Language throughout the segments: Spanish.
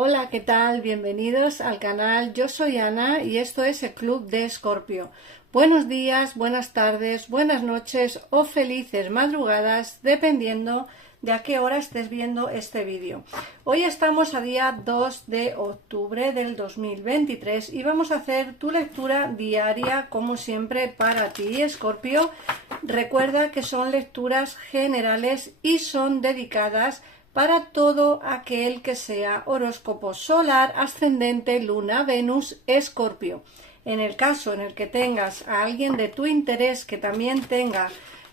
Hola, ¿qué tal? Bienvenidos al canal. Yo soy Ana y esto es el Club de Escorpio. Buenos días, buenas tardes, buenas noches o felices madrugadas, dependiendo de a qué hora estés viendo este vídeo. Hoy estamos a día 2 de octubre del 2023 y vamos a hacer tu lectura diaria, como siempre, para ti, Escorpio. Recuerda que son lecturas generales y son dedicadas para todo aquel que sea horóscopo solar, ascendente, luna, Venus, Escorpio. En el caso en el que tengas a alguien de tu interés que también tenga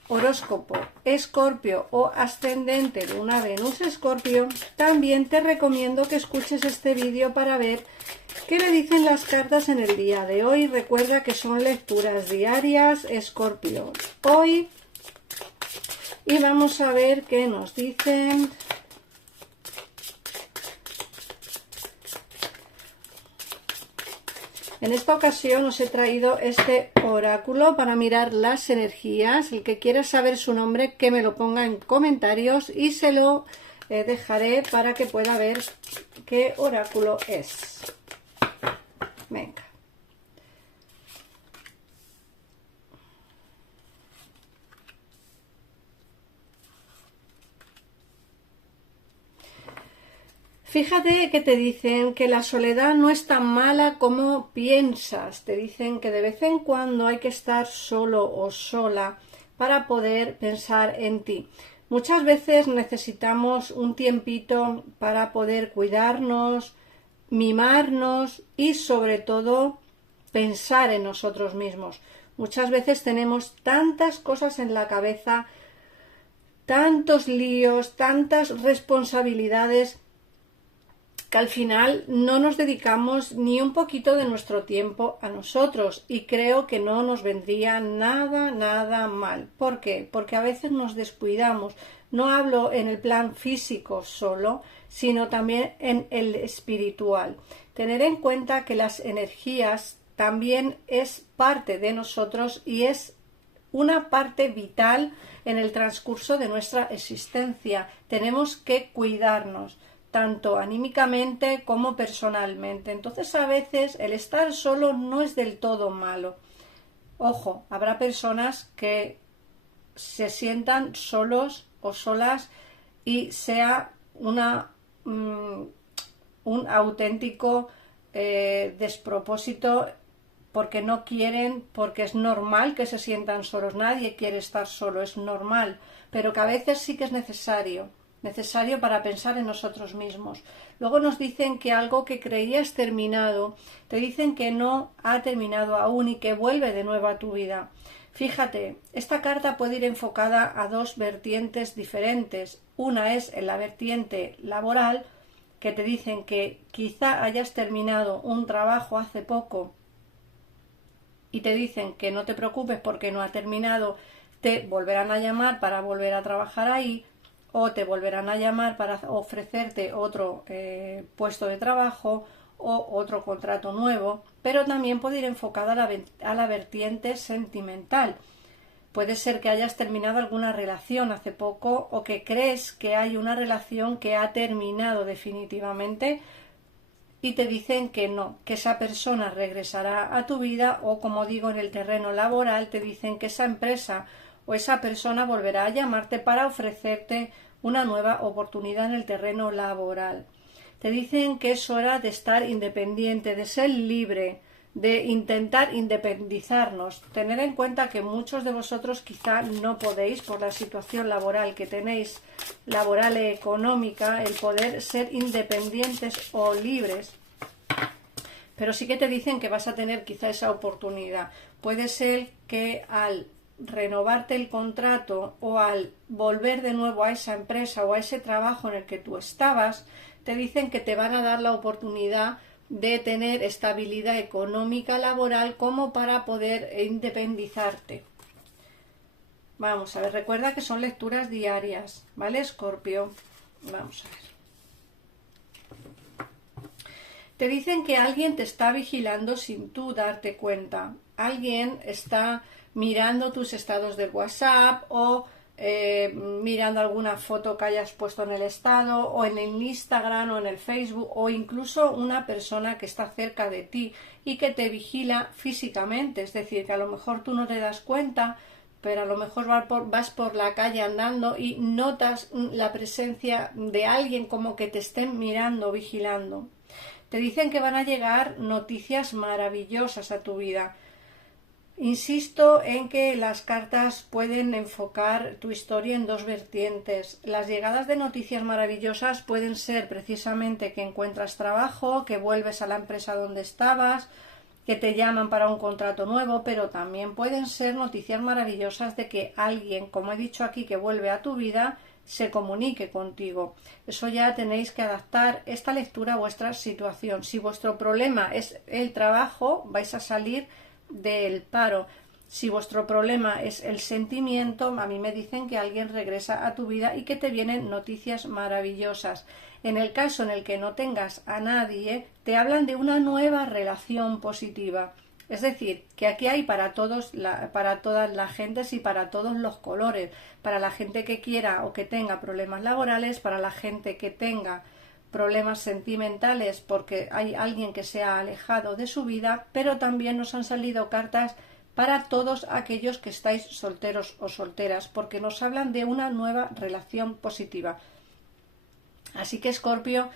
horóscopo Escorpio o ascendente, luna, Venus, Escorpio, también te recomiendo que escuches este vídeo para ver qué le dicen las cartas en el día de hoy. Recuerda que son lecturas diarias, Escorpio, hoy. Y vamos a ver qué nos dicen. En esta ocasión os he traído este oráculo para mirar las energías. El que quiera saber su nombre, que me lo ponga en comentarios y se lo dejaré para que pueda ver qué oráculo es. Venga. Fíjate que te dicen que la soledad no es tan mala como piensas. Te dicen que de vez en cuando hay que estar solo o sola para poder pensar en ti. Muchas veces necesitamos un tiempito para poder cuidarnos, mimarnos y sobre todo pensar en nosotros mismos. Muchas veces tenemos tantas cosas en la cabeza, tantos líos, tantas responsabilidades, que al final no nos dedicamos ni un poquito de nuestro tiempo a nosotros, y creo que no nos vendría nada mal. ¿Por qué? Porque a veces nos descuidamos. No hablo en el plan físico solo, sino también en el espiritual. Tener en cuenta que las energías también es parte de nosotros y es una parte vital en el transcurso de nuestra existencia. Tenemos que cuidarnos tanto anímicamente como personalmente. Entonces, a veces el estar solo no es del todo malo. Ojo, habrá personas que se sientan solos o solas y sea un auténtico despropósito, porque no quieren, porque es normal que se sientan solos. Nadie quiere estar solo, es normal, pero que a veces sí que es necesario para pensar en nosotros mismos. Luego nos dicen que algo que creías terminado, te dicen que no ha terminado aún y que vuelve de nuevo a tu vida. Fíjate, esta carta puede ir enfocada a dos vertientes diferentes. Una es en la vertiente laboral, que te dicen que quizá hayas terminado un trabajo hace poco y te dicen que no te preocupes porque no ha terminado, te volverán a llamar para volver a trabajar ahí, o te volverán a llamar para ofrecerte otro puesto de trabajo o otro contrato nuevo. Pero también puede ir enfocada a la vertiente sentimental. Puede ser que hayas terminado alguna relación hace poco o que crees que hay una relación que ha terminado definitivamente y te dicen que no, que esa persona regresará a tu vida, o, como digo, en el terreno laboral te dicen que esa empresa o esa persona volverá a llamarte para ofrecerte una nueva oportunidad en el terreno laboral. Te dicen que es hora de estar independiente, de ser libre, de intentar independizarnos. Tener en cuenta que muchos de vosotros quizá no podéis, por la situación laboral que tenéis, laboral e económica, el poder ser independientes o libres. Pero sí que te dicen que vas a tener quizá esa oportunidad. Puede ser que al renovarte el contrato o al volver de nuevo a esa empresa o a ese trabajo en el que tú estabas, te dicen que te van a dar la oportunidad de tener estabilidad económica laboral como para poder independizarte. Vamos a ver, recuerda que son lecturas diarias, ¿vale, Escorpio? Vamos a ver. Te dicen que alguien te está vigilando sin tú darte cuenta. Alguien está mirando tus estados de WhatsApp o mirando alguna foto que hayas puesto en el estado o en el Instagram o en el Facebook, o incluso una persona que está cerca de ti y que te vigila físicamente, es decir, que a lo mejor tú no te das cuenta, pero a lo mejor vas por la calle andando y notas la presencia de alguien como que te estén mirando, vigilando. Te dicen que van a llegar noticias maravillosas a tu vida. Insisto en que las cartas pueden enfocar tu historia en dos vertientes. Las llegadas de noticias maravillosas pueden ser precisamente que encuentras trabajo, que vuelves a la empresa donde estabas, que te llaman para un contrato nuevo, pero también pueden ser noticias maravillosas de que alguien, como he dicho aquí, que vuelve a tu vida, se comunique contigo. Eso ya tenéis que adaptar esta lectura a vuestra situación. Si vuestro problema es el trabajo, vais a salir del paro. Si vuestro problema es el sentimiento, a mí me dicen que alguien regresa a tu vida y que te vienen noticias maravillosas. En el caso en el que no tengas a nadie, te hablan de una nueva relación positiva. Es decir, que aquí hay para todos, para todas las gentes y para todos los colores. Para la gente que quiera o que tenga problemas laborales, para la gente que tenga problemas sentimentales porque hay alguien que se ha alejado de su vida, pero también nos han salido cartas para todos aquellos que estáis solteros o solteras, porque nos hablan de una nueva relación positiva. Así que, Escorpio,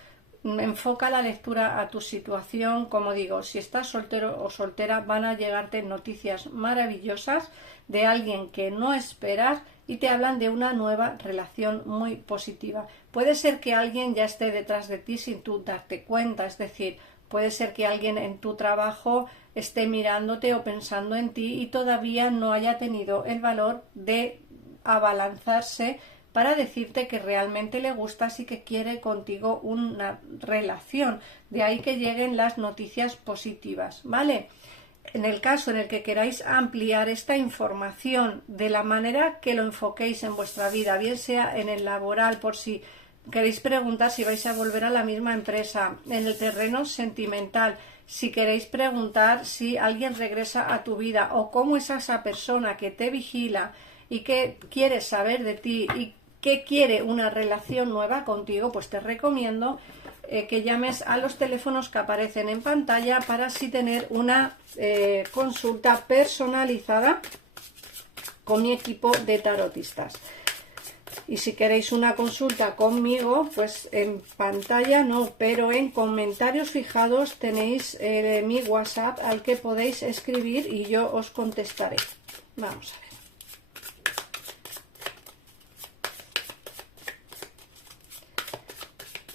enfoca la lectura a tu situación. Como digo, si estás soltero o soltera, van a llegarte noticias maravillosas de alguien que no esperas y te hablan de una nueva relación muy positiva. Puede ser que alguien ya esté detrás de ti sin tú darte cuenta, es decir, puede ser que alguien en tu trabajo esté mirándote o pensando en ti y todavía no haya tenido el valor de abalanzarse para decirte que realmente le gustas y que quiere contigo una relación. De ahí que lleguen las noticias positivas, ¿vale? En el caso en el que queráis ampliar esta información de la manera que lo enfoquéis en vuestra vida, bien sea en el laboral, por si queréis preguntar si vais a volver a la misma empresa, en el terreno sentimental, si queréis preguntar si alguien regresa a tu vida o cómo es esa persona que te vigila y que quiere saber de ti y que quiere una relación nueva contigo, pues te recomiendo que llames a los teléfonos que aparecen en pantalla para así tener una consulta personalizada con mi equipo de tarotistas. Y si queréis una consulta conmigo, pues en pantalla no, pero en comentarios fijados tenéis mi WhatsApp al que podéis escribir y yo os contestaré. Vamos a ver.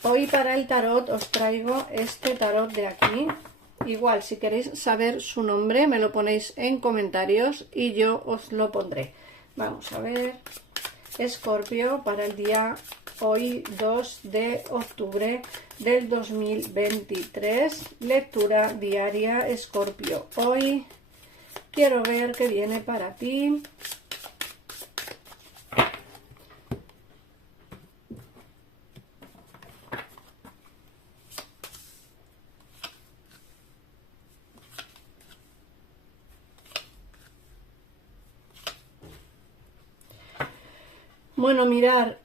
Hoy para el tarot os traigo este tarot de aquí. Igual, si queréis saber su nombre, me lo ponéis en comentarios y yo os lo pondré. Vamos a ver. Escorpio, para el día hoy 2 de octubre del 2023. Lectura diaria, Escorpio. Hoy quiero ver qué viene para ti. Bueno, mirar,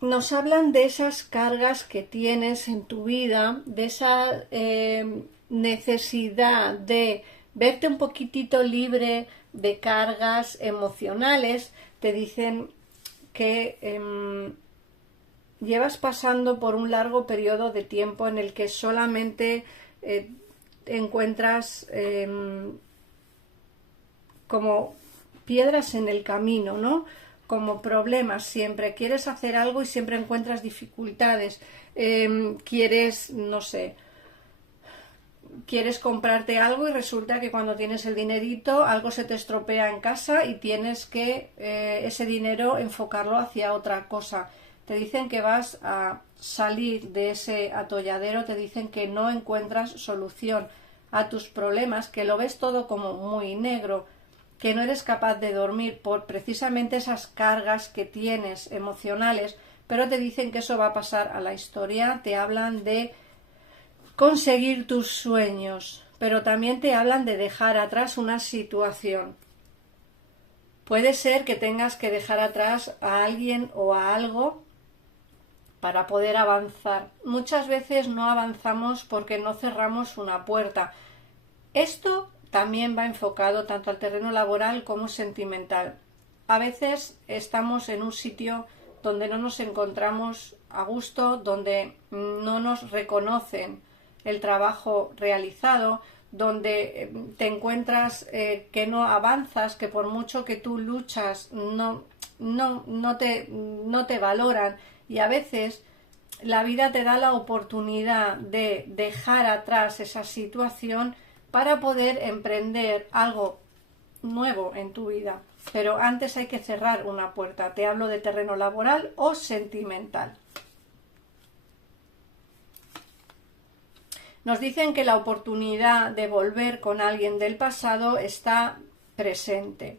nos hablan de esas cargas que tienes en tu vida, de esa necesidad de verte un poquitito libre de cargas emocionales. Te dicen que llevas pasando por un largo periodo de tiempo en el que solamente encuentras como piedras en el camino, ¿no? Como problemas siempre. Quieres hacer algo y siempre encuentras dificultades. Quieres, no sé, quieres comprarte algo y resulta que cuando tienes el dinerito algo se te estropea en casa y tienes que ese dinero enfocarlo hacia otra cosa. Te dicen que vas a salir de ese atolladero, te dicen que no encuentras solución a tus problemas, que lo ves todo como muy negro, que no eres capaz de dormir por precisamente esas cargas que tienes emocionales, pero te dicen que eso va a pasar a la historia. Te hablan de conseguir tus sueños, pero también te hablan de dejar atrás una situación. Puede ser que tengas que dejar atrás a alguien o a algo para poder avanzar. Muchas veces no avanzamos porque no cerramos una puerta. Esto también va enfocado tanto al terreno laboral como sentimental. A veces estamos en un sitio donde no nos encontramos a gusto, donde no nos reconocen el trabajo realizado, donde te encuentras que no avanzas, que por mucho que tú luchas no te valoran, y a veces la vida te da la oportunidad de dejar atrás esa situación para poder emprender algo nuevo en tu vida. Pero antes hay que cerrar una puerta. Te hablo de terreno laboral o sentimental. Nos dicen que la oportunidad de volver con alguien del pasado está presente.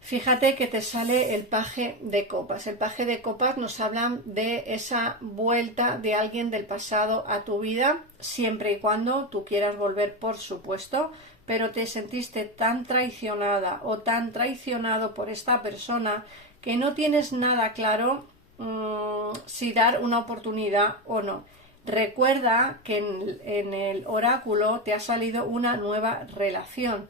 Fíjate que te sale el paje de copas. El paje de copas nos habla de esa vuelta de alguien del pasado a tu vida, siempre y cuando tú quieras volver, por supuesto, pero te sentiste tan traicionada o tan traicionado por esta persona que no tienes nada claro si dar una oportunidad o no. Recuerda que en el oráculo te ha salido una nueva relación.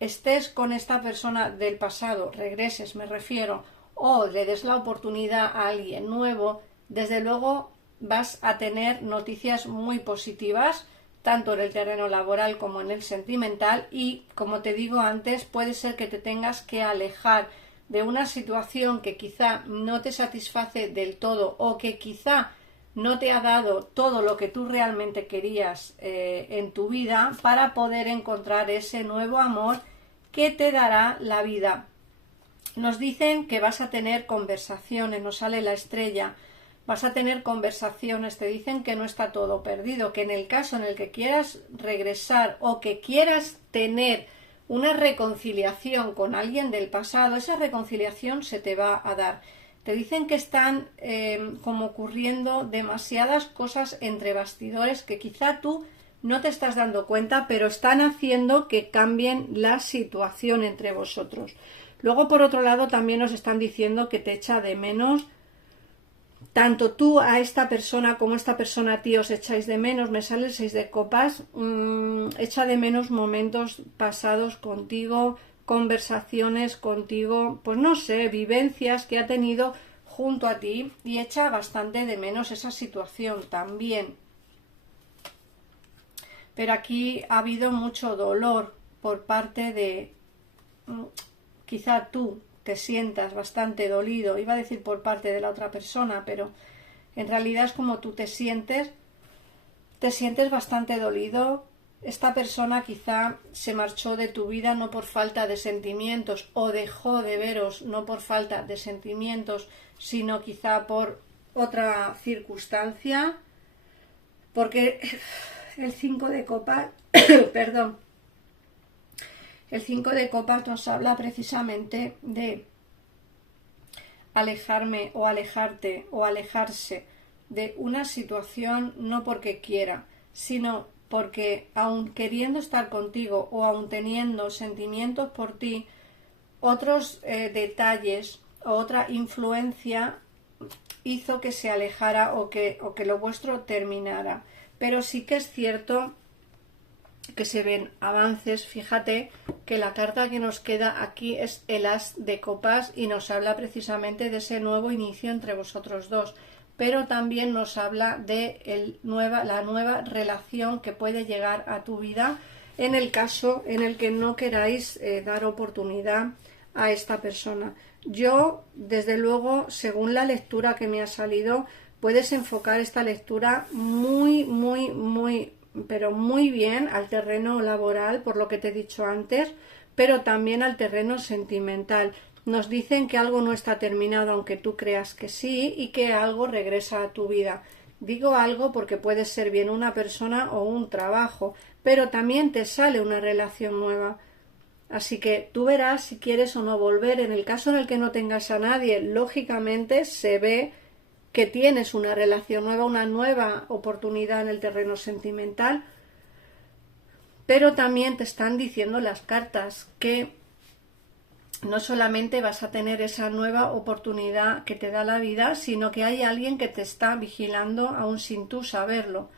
Estés con esta persona del pasado, regreses, me refiero, o le des la oportunidad a alguien nuevo, desde luego vas a tener noticias muy positivas, tanto en el terreno laboral como en el sentimental, y como te digo antes, puede ser que te tengas que alejar de una situación que quizá no te satisface del todo o que quizá no te ha dado todo lo que tú realmente querías en tu vida, para poder encontrar ese nuevo amor que te dará la vida. Nos dicen que vas a tener conversaciones, nos sale la estrella, vas a tener conversaciones, te dicen que no está todo perdido, que en el caso en el que quieras regresar o que quieras tener una reconciliación con alguien del pasado, esa reconciliación se te va a dar. Te dicen que están como ocurriendo demasiadas cosas entre bastidores que quizá tú no te estás dando cuenta, pero están haciendo que cambien la situación entre vosotros. Luego, por otro lado, también nos están diciendo que te echa de menos, tanto tú a esta persona como esta persona a ti os echáis de menos. Me sale el 6 de copas, echa de menos momentos pasados contigo, conversaciones contigo, pues no sé, vivencias que ha tenido junto a ti, y echa bastante de menos esa situación también. Pero aquí ha habido mucho dolor por parte de, quizá tú te sientas bastante dolido, iba a decir por parte de la otra persona, pero en realidad es como tú te sientes bastante dolido. Esta persona quizá se marchó de tu vida no por falta de sentimientos, o dejó de veros no por falta de sentimientos, sino quizá por otra circunstancia, porque el 5 de copas, perdón, el 5 de copas nos habla precisamente de alejarme o alejarte o alejarse de una situación no porque quiera, sino porque aun queriendo estar contigo o aun teniendo sentimientos por ti, otros detalles o otra influencia hizo que se alejara o que lo vuestro terminara. Pero sí que es cierto que se ven avances. Fíjate que la carta que nos queda aquí es el As de Copas y nos habla precisamente de ese nuevo inicio entre vosotros dos, pero también nos habla de la nueva relación que puede llegar a tu vida en el caso en el que no queráis dar oportunidad a esta persona. Yo, desde luego, según la lectura que me ha salido, puedes enfocar esta lectura pero muy bien al terreno laboral, por lo que te he dicho antes, pero también al terreno sentimental. Nos dicen que algo no está terminado, aunque tú creas que sí, y que algo regresa a tu vida. Digo algo porque puede ser bien una persona o un trabajo, pero también te sale una relación nueva. Así que tú verás si quieres o no volver. En el caso en el que no tengas a nadie, lógicamente se ve que tienes una relación nueva, una nueva oportunidad en el terreno sentimental, pero también te están diciendo las cartas que no solamente vas a tener esa nueva oportunidad que te da la vida, sino que hay alguien que te está vigilando aún sin tú saberlo.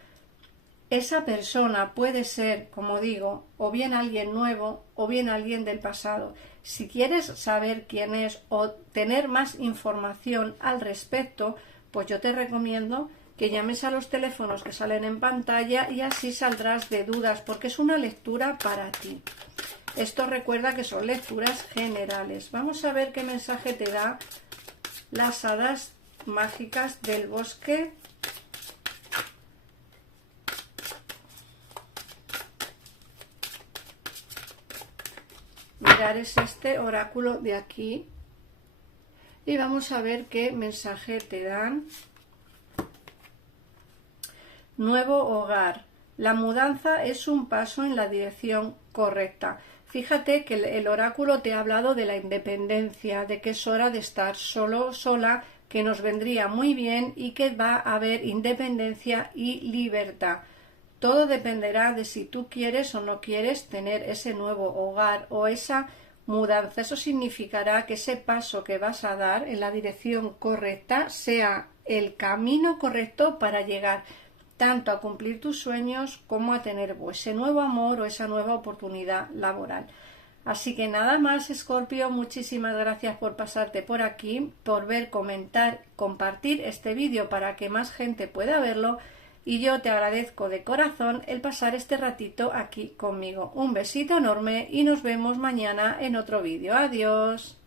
Esa persona puede ser, como digo, o bien alguien nuevo o bien alguien del pasado. Si quieres saber quién es o tener más información al respecto, pues yo te recomiendo que llames a los teléfonos que salen en pantalla y así saldrás de dudas, porque es una lectura para ti. Esto recuerda que son lecturas generales. Vamos a ver qué mensaje te da las hadas mágicas del bosque. Mirar, es este oráculo de aquí. Y vamos a ver qué mensaje te dan. Nuevo hogar. La mudanza es un paso en la dirección correcta. Fíjate que el oráculo te ha hablado de la independencia, de que es hora de estar solo, sola, que nos vendría muy bien y que va a haber independencia y libertad. Todo dependerá de si tú quieres o no quieres tener ese nuevo hogar o esa mudanza. Eso significará que ese paso que vas a dar en la dirección correcta sea el camino correcto para llegar tanto a cumplir tus sueños como a tener ese nuevo amor o esa nueva oportunidad laboral. Así que nada más, Escorpio, muchísimas gracias por pasarte por aquí, por ver, comentar, compartir este vídeo para que más gente pueda verlo, y yo te agradezco de corazón el pasar este ratito aquí conmigo. Un besito enorme y nos vemos mañana en otro vídeo. Adiós.